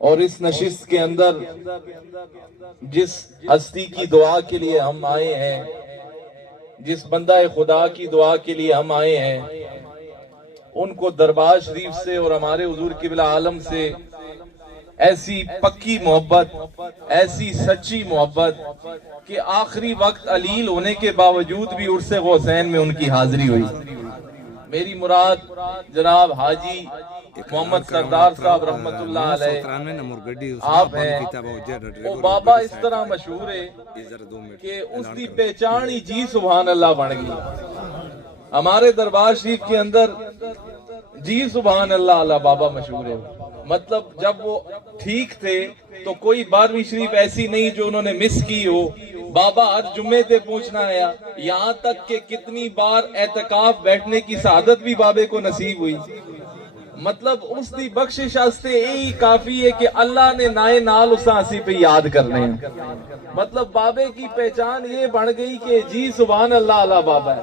اور اس نشست کے اندر جس ہستی کی دعا کے لیے ہم آئے ہیں، جس بندہ خدا کی دعا کے لیے ہم آئے ہیں، ان کو دربار شریف سے اور ہمارے حضور قبلہ عالم سے ایسی پکی محبت، ایسی سچی محبت کہ آخری وقت علیل ہونے کے باوجود بھی عرس حسین میں ان کی حاضری ہوئی۔ میری مراد جناب حاجی محمد سردار صاحب رحمت اللہ علیہ آپ ہیں۔ وہ بابا اس طرح مشہور ہے کہ اس کی پہچان ہی جی سبحان اللہ بن گئی۔ ہمارے دربار شریف کے اندر جی سبحان اللہ اللہ بابا مشہور ہے۔ مطلب جب وہ ٹھیک تھے تو کوئی 12ویں شریف ایسی نہیں جو انہوں نے مس کی ہو۔ بابا ہر جمعے تے پہنچنا ہے، یہاں تک کہ کتنی بار اعتکاف بیٹھنے کی سعادت بھی بابے کو نصیب ہوئی۔ مطلب اس دی بخشش آستے یہی کافی ہے کہ اللہ نے نائے نال اس ہنسی پہ یاد کرنے ہیں۔ مطلب بابے کی پہچان یہ بن گئی کہ جی سبحان اللہ اللہ بابا ہے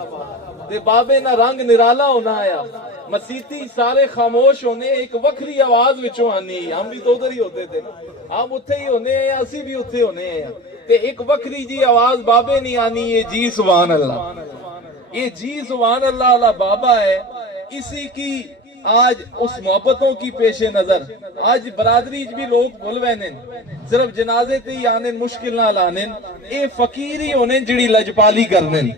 تے بابے نہ رنگ نرالا ہونا آیا، مسیتی سارے خاموش ہونے، ایک وکری آواز وچوں آنی۔ ہم بھی تو ادھر ہی ہوتے تھے، ہم اتھے ہی ہونے ہیں، اسی بھی اتھے ہونے ہیں، تے ایک وکری جی آواز بابے نہیں آنی، یہ جی سبحان اللہ، یہ جی سبحان اللہ اللہ بابا ہے۔ اسی کی آج اس محبتوں کی پیش نظر آج برادری بھی لوگ بھول وینن، صرف جنازے تے ہی آنن، مشکل نہ لانن، اے فقیر ہی ہونے جڑی لجپالی کرنن۔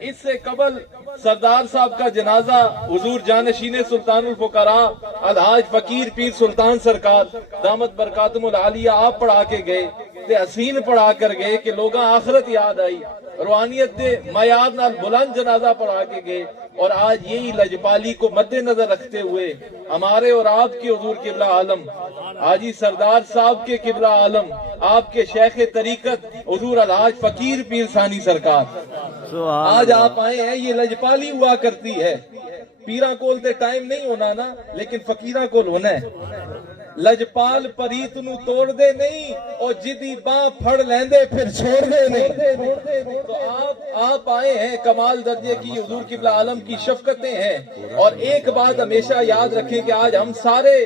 اس سے قبل سردار صاحب کا جنازہ حضور جانشین سلطان الفقراء الحاج فقیر پیر سلطان سرکار دامت برکاتم العالیہ آپ پڑھا کے گئے تے حسین پڑھا کر گئے کہ لوگاں آخرت یاد آئی، روحانیت دے میاد نال بلند جنازہ پڑھا کے گئے۔ اور آج یہی لجپالی کو مد نظر رکھتے ہوئے ہمارے اور آپ کے حضور قبلہ عالم حاجی سردار صاحب کے قبلہ عالم آپ کے شیخ طریقت حضور الحاج فقیر پیر ثانی سرکار آج آپ آئے ہیں۔ یہ لجپالی ہوا کرتی ہے، پیراں کول تے ٹائم نہیں ہونا نا، لیکن فقیراں کول ہونا ہے۔ لجپال پریت نو توڑ دے نہیں اور جدی باں پھڑ لیندے پھر چھوڑ دے نہیں۔ تو آپ آئے ہیں، کمال درجے کی حضور قبلہ عالم کی شفقتیں ہیں۔ اور ایک بات ہمیشہ یاد رکھیں کہ آج ہم سارے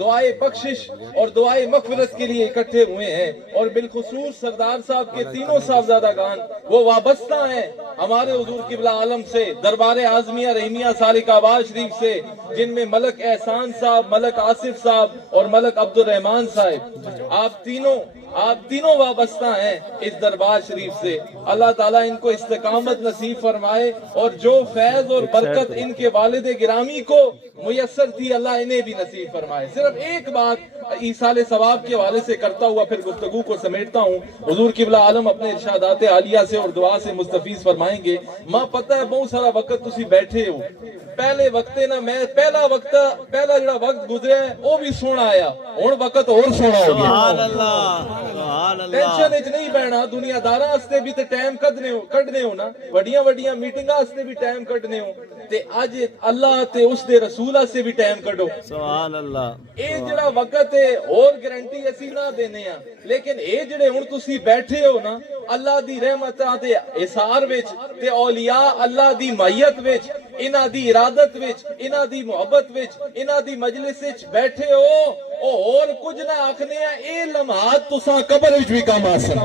دعائے بخشش اور دعائے مغفرت کے لیے اکٹھے ہوئے ہیں، اور بالخصوص سردار صاحب کے تینوں صاحبزادگان وہ وابستہ ہیں ہمارے حضور قبلہ عالم سے، دربار اعظمیہ رحیمیہ سالک آباد شریف سے، جن میں ملک احسان صاحب، ملک آصف صاحب اور ملک عبد الرحمن صاحب، آپ تینوں وابستہ ہیں اس دربار شریف سے۔ اللہ تعالیٰ ان کو استقامت نصیب فرمائے، اور جو فیض اور برکت ان کے والد گرامی کو میسر تھی اللہ انہیں بھی نصیب فرمائے۔ صرف ایک بات ایصال ثواب کے حوالے سے کرتا ہوا پھر گفتگو کو سمیٹتا ہوں۔ حضور قبلہ عالم اپنے ارشادات عالیہ سے اور دعا سے مستفیض فرمائیں گے۔ ماں پتہ ہے بہت سارا وقت تسی بیٹھے ہو، پہلے وقتے نہ میں پہلا جڑا وقت گزریا ہے وہ بھی سونا آیا، ہن وقت اور سونا ہو گیا۔ سبحان اللہ، ٹینشن وچ نہیں بہنا، دنیا داراں واسطے بھی تے ٹائم کڈنے ہو نا، وڈیاں میٹنگاں واسطے بھی ٹائم کڈنے ہو، تے اج اللہ تے اس دے رسول سے بھی ٹائم کڈو۔ سبحان اللہ، اے جڑا وقت ہے اور گارنٹی اسی نہ دینے ہاں، لیکن اے جڑے ہن تسی بیٹھے ہو نا اللہ دی رحمتاں دے اثار وچ تے اولیاء اللہ دی معیت وچ، انہاں دی ارادت وچ، انہاں دی محبت وچ، انہاں دی مجلس وچ بیٹھے ہو، اور کچھ نہ آکھنے ہیں، اے لمحات تساں قبر وچ بھی کم آسن،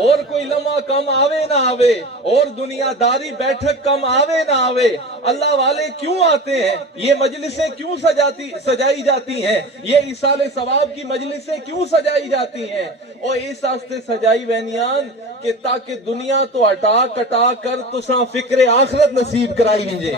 اور کوئی لمحہ کم آوے نہ آوے، اور دنیا داری بیٹھک کم آوے نہ آوے، اللہ والے کیوں آتے ہیں؟ یہ مجلسیں کیوں سجائی جاتی ہیں؟ یہ ایصال ثواب کی مجلسیں کیوں سجائی جاتی ہیں؟ اور اس واسطے سجائی وینیان کہ تاکہ دنیا تو ہٹا کٹا کر تساں فکر آخرت نصیب کرائی ونجے۔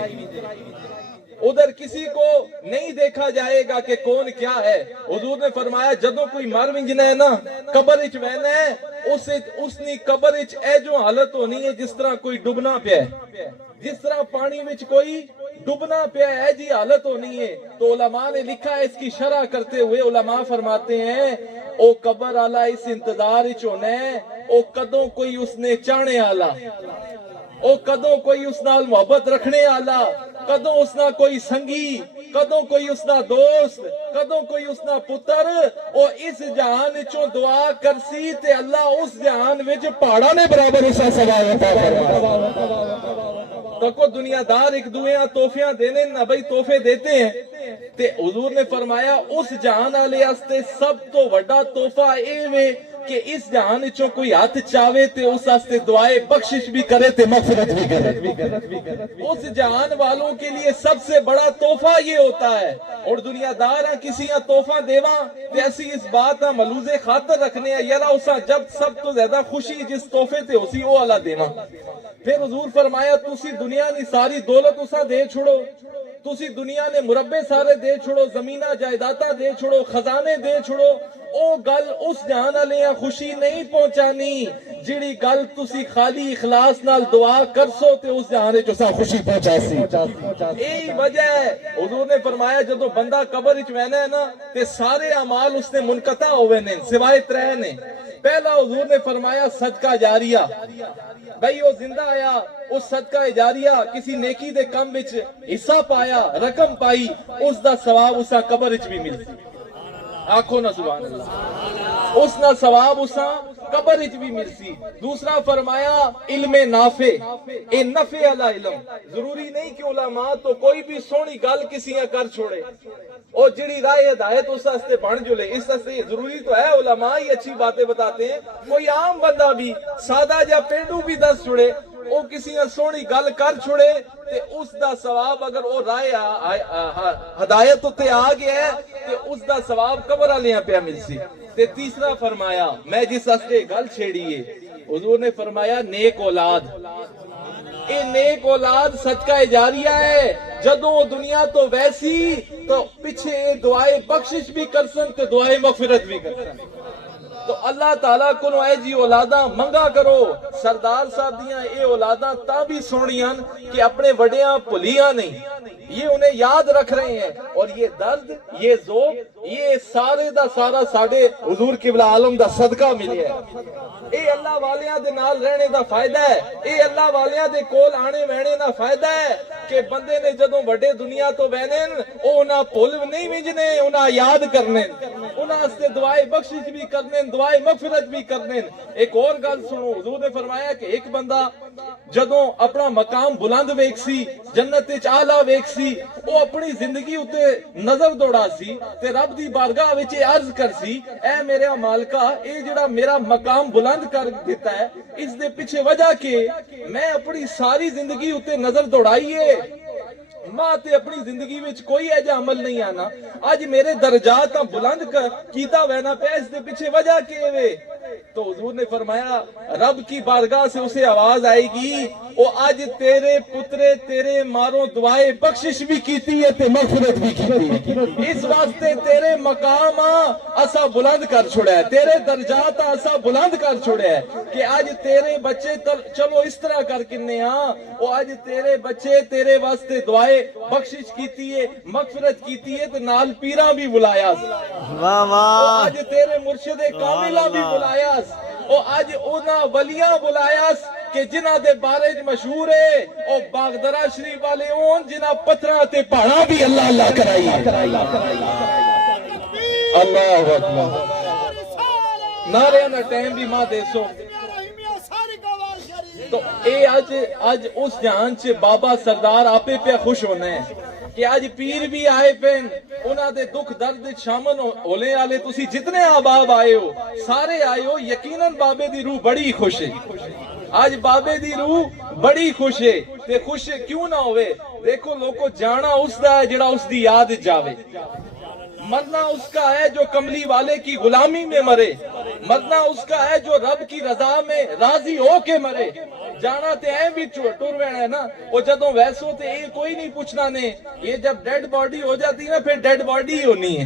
ادھر کسی کو نہیں دیکھا جائے گا کہ کون کیا ہے۔ حضور نے فرمایا جدوں کوئی مر ونجنا ہے نا، قبر وچ وینا ہے، اس نے قبر وچ اے جو حالت ہونی ہے جس طرح کوئی ڈبنا پیا ہے، جس طرح پانی وچ کوئی ڈبنا پیا ہے جی حالت ہونی ہے۔ تو علماء نے لکھا ہے اس کی شرح کرتے ہوئے، علماء فرماتے ہیں او قبر والا اس انتظار وچ ہونا ہے، او کدوں کوئی اس نے چاہنے والا، او کدوں کوئی اس نال محبت رکھنے والا، کدوں اس نال کوئی سنگی، کدوں کوئی اس نال دوست، کدوں کوئی اس نال پتر، او اس جہان چوں دعا کرسی تے اللہ اس جہان وچ پہاڑاں نے برابر اس ثواب عطا فرمائے۔ تو کو دنیا دار ایک دویاں توفیاں دینے نہ بھئی تحفے دیتے ہیں تے حضور نے فرمایا اس جہان والے واسطے سب تو بڑا تحفہ اے وے کہ اس جہان چوں کوئی ہاتھ چاہے تے اس واسطے دعائے بخشش بھی کرے تے مغفرت بھی کرے۔ اس جہان والوں کے لیے سب سے بڑا تحفہ یہ ہوتا ہے، اور دنیا دار کسی تحفہ دیواں تے اسی اس بات ملوز خاطر رکھنے ہیں یارا اسا جب سب تو زیادہ خوشی جس تحفے تے اسی او والا دیواں۔ پھر حضور فرمایا تسی دنیا دی ساری دولت اسا دے چھوڑو، تسی دنیا نے مربع سارے دے چھوڑو، زمینہ جائیداداں دے چھوڑو، خزانے دے چھوڑو، او گل اس جہان والے خوشی نہیں پہنچانی جڑی گل تسی خالی اخلاص نال دعا کرسو تے اس جہان وچ اسا خوشی پہنچا سی۔ یہی وجہ ہے حضور نے فرمایا جدوں بندہ قبر وچ وینا ہے نا تے سارے اعمال اس نے منقطع ہوئے نے سوائے ترے نے۔ پہلا حضور نے فرمایا صدقہ جاریہ، بھئی وہ زندہ آیا اس صدقہ جاریہ کسی نیکی دے کم وچ حصہ پایا، رقم پائی، اس دا ثواب اسا قبر وچ بھی ملسی۔ آنکھوں نہ سبحان اللہ، اس نہ ثواب اسا قبر وچ بھی ملسی۔ دوسرا فرمایا علم نافع، اے نفع والا علم، ضروری نہیں کہ علماء تو کوئی بھی سونی گل کسی کر چھوڑے اور جڑی راہ ہدایت اس واسطے بن جلے، اس واسطے ضروری تو ہے علماء ہی اچھی باتیں بتاتے ہیں، کوئی عام بندہ بھی سادہ یا پینڈو بھی دس چھوڑے او کسی سونی گل کر چھوڑے تے اس دا ثواب اگر او راہ ہدایت تے آ گیا ہے تے اس دا ثواب قبر والیاں پہ ملسی۔ تے تیسرا فرمایا میں جس واسطے گل چھیڑی ہے حضور نے فرمایا نیک اولاد، اے نیک اولاد صدقہ جاریہ ہے، جدوں دنیا تو ویسی تو پیچھے دعائے بخشش بھی کرسن تے دعائے مغفرت بھی کرسن۔ تو اللہ تعالیٰ کو اے جی اولاداں منگا کرو۔ سردار صاحب دیاں اے اولاداں تا بھی سونیاں کہ اپنے وڈیاں بھلیاں نہیں، یہ انہیں یاد رکھ رہے ہیں، اور یہ درد یہ ذوق یہ سارے دا سارا ساڑے حضور قبلہ عالم دا صدقہ ملے ہے۔ اے اللہ والیاں دے نال رہنے دا فائدہ ہے، اے اللہ والیاں دے کول آنے وینے دا فائدہ ہے کہ بندے نے جدوں وڈے دنیا تو وینن او انہاں پھول نہیں وجنے، انہاں یاد کرنے، انہاں واسطے دعائے بخشش بھی کرنے، دعائے مغفرت بھی کرنے۔ ایک اور گل سنو، حضور نے فرمایا کہ ایک بندہ جدوں اپنا مقام بلند ویکھ سی، جنت وچ اعلیٰ ویکھ سی، او اپنی زندگی اُتے نظر دوڑا سی تے رب دی بارگاہ وچ عرض کر سی، اے میرے مالکا اے جڑا میرا مقام بلند کر دیتا ہے اس دے پیچھے وجہ کہ میں اپنی ساری زندگی اُتے نظر دوڑائی ہے، ماں تے اپنی زندگی وچ کوئی ایجا عمل نہیں آنا، آج میرے درجات بلند کیتا وینا پہ اس دے پیچھے وجہ کے وے۔ تو حضور نے فرمایا رب کی بارگاہ سے اسے آواز آئے گی، او آج تیرے پترے تیرے ماروں دعائے بخشش بھی کیتی ہے تے مغفرت بھی کیتی ہے، اس واسطے تیرے مقام اسا بلند کر چھوڑا ہے، تیرے درجات اسا بلند کر چھوڑا ہے کہ آج تیرے بچے چلو اس طرح کر کنے او آج تیرے بچے تیرے واسطے دعائے بخشش کیتی ہے، مغفرت کیتی ہے تے نال پیراں بھی بلایا، آج تیرے مرشد کاملہ بھی بلایا، او آج اونا ولیاں بلایا کہ جنہ دے بارے مشہور ہے او باغدرہ شریف والے اون جنہ پتھراں تے پہاڑاں بھی اللہ اللہ کرائی ہے۔ اللہ اکبر، نعرے نہ ٹائم بھی ماں دیسو۔ تو اے آج اس جہان چ بابا سردار آپے پہ خوش ہونا ہے کہ آج پیر بھی آئے پین، انہاں دے دکھ درد شامل ہولے والے تسی جتنے آباب آئے ہو سارے آئے ہو، یقیناً بابے دی روح بڑی خوش ہے، آج بابے دی روح بڑی خوش ہے۔ تے خوش کیوں نہ ہوئے؟ دیکھو لوگوں جانا اس دا ہے جڑا اس دی یاد جاوے، مرنا اس کا ہے جو کملی والے کی غلامی میں مرے، مرنا اس کا ہے جو رب کی رضا میں راضی ہو کے مرے، جانا تے اے بھی ٹور وینا ہے نا، وہ جدوں ویسوں تے اے کوئی نہیں پوچھنا نے، یہ جب ڈیڈ باڈی ہو جاتی نا پھر ڈیڈ باڈی ہی ہونی ہے،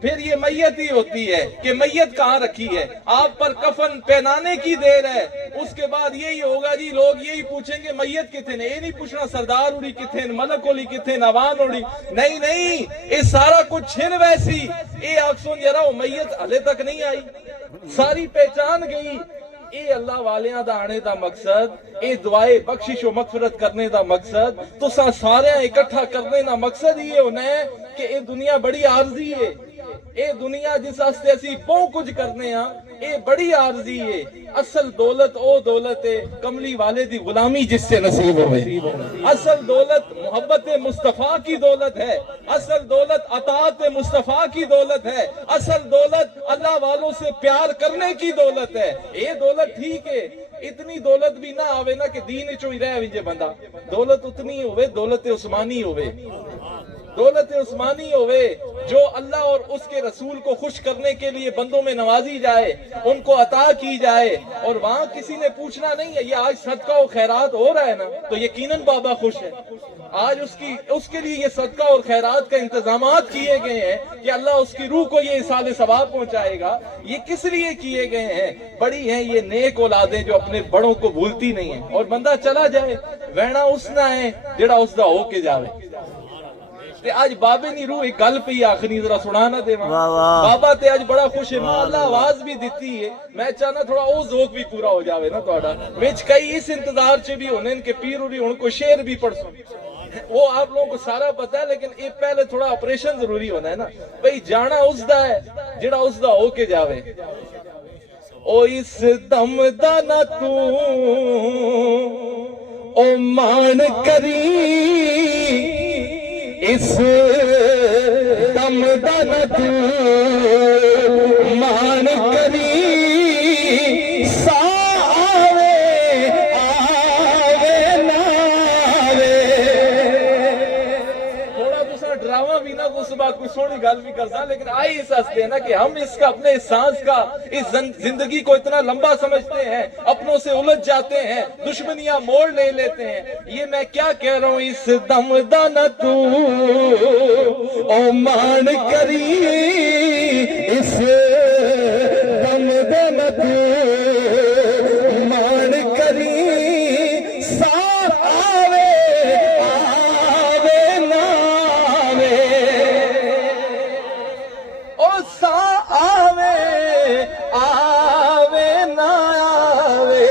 پھر یہ میت ہی ہوتی ہے کہ میت کہاں رکھی ہے، آپ پر کفن پہنانے کی دیر ہے، اس کے بعد یہی ہوگا جی لوگ یہی پوچھیں گے میت کتھے نے، یہ نہیں پوچھنا سردار ہوڑی کتھے، ملک ہوڑی کتھے، نوان ہوڑی، نہیں نہیں، یہ سارا کچھ چھن ویسی، یہ آکسون یرا وہ میت ہلے تک نہیں آئی، ساری پہچان گئی۔ اے اللہ والیاں دا آنے دا مقصد، اے دعائے بخشش و مغفرت کرنے دا مقصد، تو سارے اکٹھا کرنے دا مقصد یہ ہونا ہے کہ اے دنیا بڑی عارضی ہے، اے دنیا جس واسطے اسی بہت کچھ کرنے ہاں اے بڑی عارضی ہے. اصل دولت او دولت ہے کملی والے دی غلامی جس سے نصیب ہوئے. اصل دولت محبت مصطفیٰ کی دولت ہے. اصل دولت اطاعت مصطفیٰ کی دولت ہے. اصل دولت اللہ والوں سے پیار کرنے کی دولت ہے. اے دولت ٹھیک ہے اتنی دولت بھی نہ آوے نا کہ دین چوں ہی رہ وجے بندہ. دولت اتنی ہوئے دولت عثمانی ہوئے. دولت عثمانی ہوئے جو اللہ اور اس کے رسول کو خوش کرنے کے لیے بندوں میں نوازی جائے, ان کو عطا کی جائے, اور وہاں کسی نے پوچھنا نہیں ہے. یہ آج صدقہ و خیرات ہو رہا ہے نا تو یقیناً بابا خوش ہے. آج اس کے لیے یہ صدقہ اور خیرات کا انتظامات کیے گئے ہیں کہ اللہ اس کی روح کو یہ اصال ثواب پہنچائے گا. یہ کس لیے کیے گئے ہیں؟ بڑی ہیں یہ نیک اولادیں جو اپنے بڑوں کو بھولتی نہیں ہیں. اور بندہ چلا جائے وینا اس نہ ہے جڑا اس دا ہو کے جاوے. آج بابے نی روح ایک گل پئی آخری ذرا سنانا دے. بابا تے آج بڑا خوش ہے. ماں اللہ آواز بھی دیتی ہے. میں چاہنا تھوڑا او ذوق بھی پورا ہو جاوے نا تہاڈا. وچ کئی اس انتظار چ بھی ہونے کہ پیر ہوری ہن کو شعر بھی پڑھ سو. وہ آپ لوگوں کو سارا پتا ہے لیکن یہ پہلے تھوڑا آپریشن ضروری ہونا ہے نا. بھئی جانا اس دا ہے جڑا اس دا ہو کے جاوے. او اس دم دا نہ تو او مان کری, اس دم دا نہ تو مان کری, سا آوے آوے نہ آوے. تھوڑا دوسرا ڈرامہ بھی نہ اس بات کوئی سونی گل بھی کرتا لیکن آئی اس ہستے ہیں نا کہ ہم اس کا اپنے سانس کا اس زندگی کو اتنا لمبا سمجھتے ہیں, اپنوں سے الجھ جاتے ہیں, دشمنیاں موڑ لے لیتے ہیں. یہ میں کیا کہہ رہا ہوں, اس دم دا نہ تو او مان کری, اس دم دا نہ تو مان کری, سار آوے آوے نہ آوے, او سا آوے آوے نہ آوے,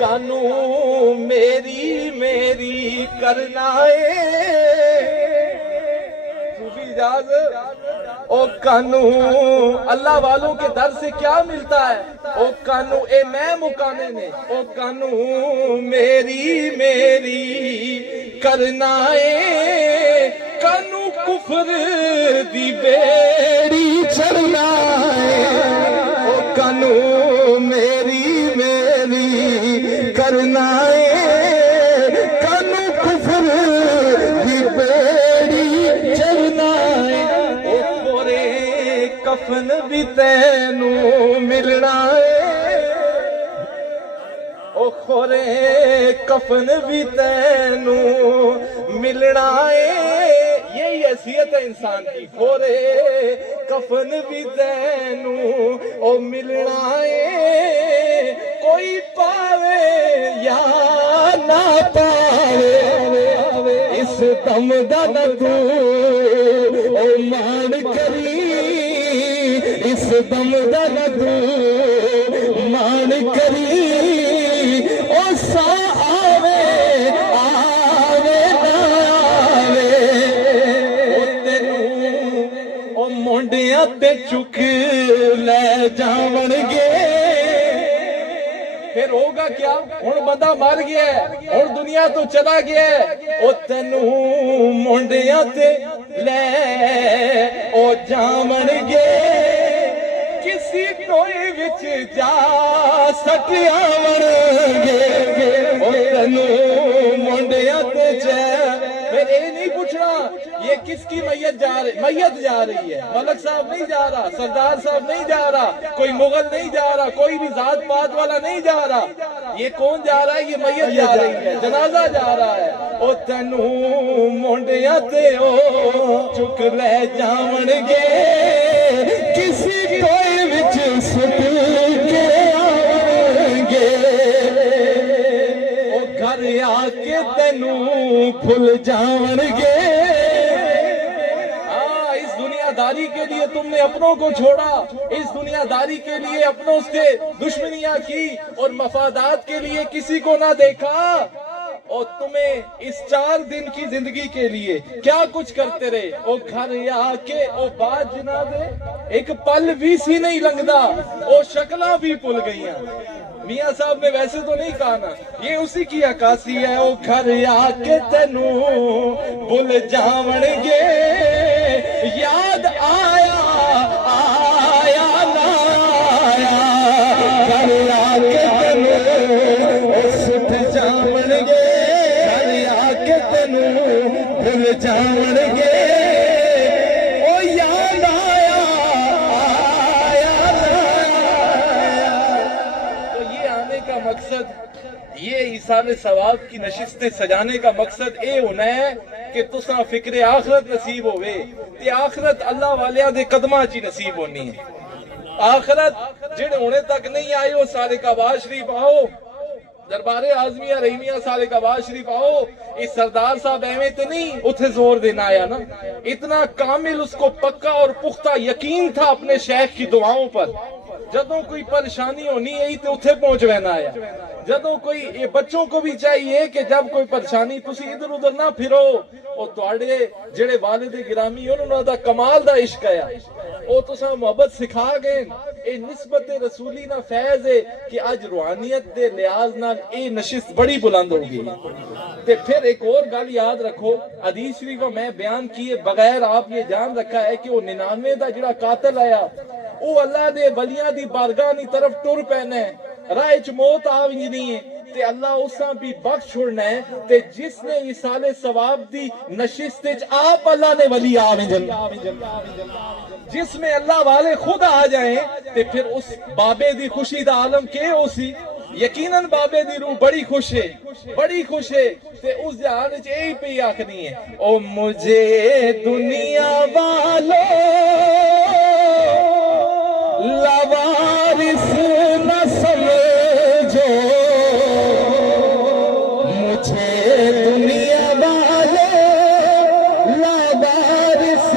کانو میری میری کرنا ہے. صوفی اجازت او کانو اللہ والوں کے در سے کیا ملتا ہے. او کانو اے میں مکانے نے, او کانو میری میری کرنا ہے, کانو کفر دی بیڑی چڑھنا ہے. او کانو میری میری کرنا ہے, کانو کفر دی بیڑی چڑھنا ہے. او کورے کفن بھی تینوں ملنا ہے, او کورے کفن بھی تینوں ملنا ہے. یہی حیثیت ہے انسان کی, کھورے کفن بھی تینوں او ملنا ہے. کوئی پاوے یا نہ پاوے, اس دم دا نہ تو او مان کری, اس دم دا نہ تو مان کری, او سا آوے آوے نہ آوے. او تینوں او مونڈیاں تے چک لے جاون گے. پھر ہوگا کیا, ہن بندہ مر گیا ہے, ہن دنیا تو چلا گیا ہے. او تینوں مونڈیاں تے لے او جاون گے, کسی ٹوئے وچ جا سٹ آون گے. او تینوں مونڈیاں تے جا. پھر یہ نہیں پوچھنا یہ کس کی میت جا رہی ہے. ملک صاحب نہیں جا رہا, سردار صاحب نہیں جا رہا, کوئی مغل نہیں جا رہا, کوئی بھی ذات پات والا نہیں جا رہا. یہ کون جا رہا ہے؟ یہ میت جا رہی ہے, جنازہ جا رہا ہے. او تینوں مونڈیاں تے او چک لے جاون گے, کسی ٹوئے وچ سٹ کے آون گے. او گھر آ کے تینوں بھول جاون گے. اس دنیا داری کے لیے تم نے اپنوں کو چھوڑا, اس دنیا داری کے لیے اپنوں سے دشمنیاں کی, اور مفادات کے لیے کسی کو نہ دیکھا. اور تمہیں اس 4 دن کی زندگی کے لیے کیا کچھ کرتے رہے او گھر آ کے او بات جنازے ایک پل بھی سی نہیں لنگدا او شکلاں بھی پل گئیاں میاں صاحب نے ویسے تو نہیں کہا نا یہ اسی کی عکاسی ہے او گھر آ کے تینوں بھول جاون گے یاد آیا آیا نہ آیا گھر آ کے تینوں سٹھ جاون گے گھر آ کے تینوں بھول جاون گے او یاد آیا آیا نہ آیا تو یہ آنے کا مقصد یہ ایصال ثواب کی نشستیں سجانے کا مقصد اے ہونا ہے کہ تساں فکر آخرت نصیب ہوئے تے آخرت اللہ والیاں دے قدماں چی نصیب ہونی ہے آخرت جڑے ہونے تک نہیں آئے ہو سارے کا باز شریف آؤ دربار اعظمیہ رحیمیہ سارے کا باز شریف آؤ اس سردار صاحب ایویں تے نہیں اتھے زور دینا آیا نا اتنا کامل اس کو پکا اور پختہ یقین تھا اپنے شیخ کی دعاؤں پر جدوں کوئی پریشانی ہونی ہے تے اتھے پہنچ وینا آیا جدوں کوئی بچوں کو بھی چاہیے کہ جب کوئی پریشانی تسی ادھر ادھر نہ پھرو او تواڈے جڑے والد گرامی انہاں دا کمال دا عشق ہے او تساں محبت سکھا گئے اے نسبت رسولی نہ فیض ہے کہ اج روحانیت دے لحاظ نال اے نشست بڑی بلند ہوگی تے پھر ایک اور گل یاد رکھو حدیث شریف میں بیان کیے بغیر آپ یہ جان رکھا ہے کہ وہ 99 دا جڑا قاتل آیا او اللہ دے ولیاں دی بارگاہ دی طرف ٹر پینا ہے راہ وچ موت آونی ہے تے اللہ اساں بھی بخش چھوڑنا ہے تے جس نے ایصال ثواب دی نشست وچ آپ اللہ نے ولی آویں جس میں اللہ والے خود آ جائیں تے پھر اس بابے دی خوشی دا عالم کے ہو سی یقیناً بابے دی روح بڑی خوش ہے تے اس جہان وچ یہی پئی آکھنی ہے او مجھے دنیا والو لوارث نہ سمجھو مجھے دنیا والو لوارث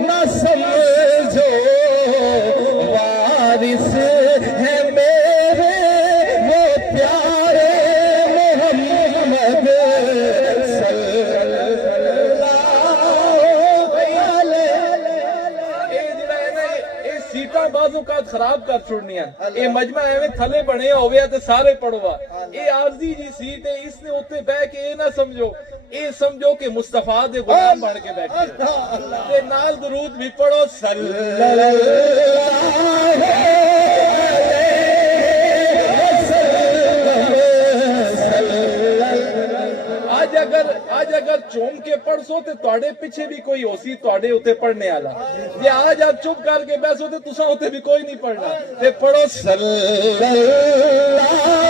نہ سمجھو وارث ہے میرے وہ پیارے محمد صلی سیٹاں بعض اوقات خراب کر چھوڑنی ہیں اے مجمع ایویں تھلے بنے ہوئے تے سارے پڑھوا اے عارضی جی سیٹ ہے اس نے اوتے بیٹھ کے اے نہ سمجھو اے سمجھو کہ مصطفیٰ دے غلام بن کے بیٹھے تے نال درود بھی پڑھو صلی آج اگر چوم کے پڑھ سو تے تواڈے پیچھے بھی کوئی ہو سی تواڈے اوتے پڑھنے والا جے آج آپ چپ کر کے بیسو تے تساں اوتے بھی کوئی نہیں پڑھنا تے پڑھو صلی اللہ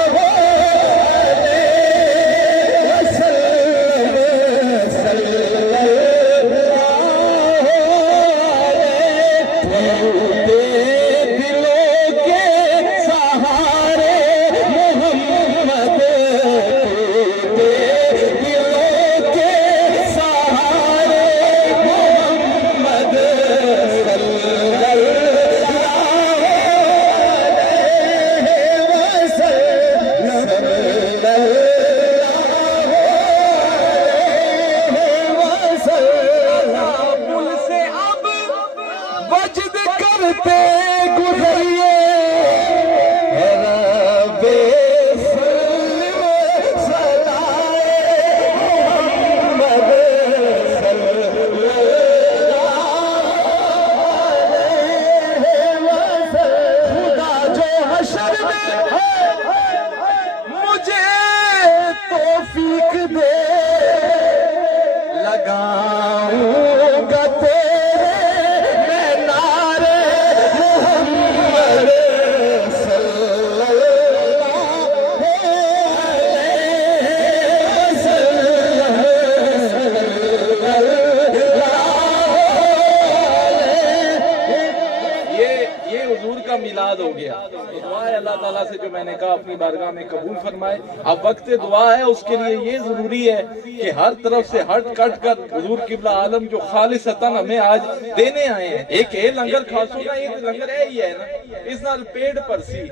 میلاد ہو گیا تو دعا ہے اللہ تعالیٰ سے جو میں نے کہا اپنی بارگاہ میں قبول فرمائے. اب وقت دعا ہے، اس کے لیے یہ ضروری ہے کہ ہر طرف سے ہٹ کٹ کر حضور قبلہ عالم جو خالصتاً ہمیں آج دینے آئے ہیں. ایک ہے لنگر کھاسو نا، یہ لنگر ہے ہی ہے نا، اس نال پیڑ پر سی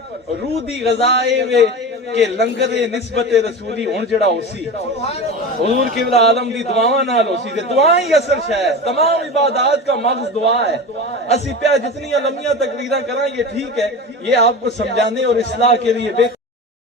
روح دی غذا اے وے کہ لنگر نسبت رسولی ہن جڑا ہو سی حضور قبلہ عالم دی دعاواں نال ہو سی. تے دعائیں ہی اصل شے ہے، تمام عبادات کا مغز دعا ہے. اسی پہ جتنی لمبیاں تقریراں کراں یہ ٹھیک ہے، یہ آپ کو سمجھانے اور اصلاح کے لیے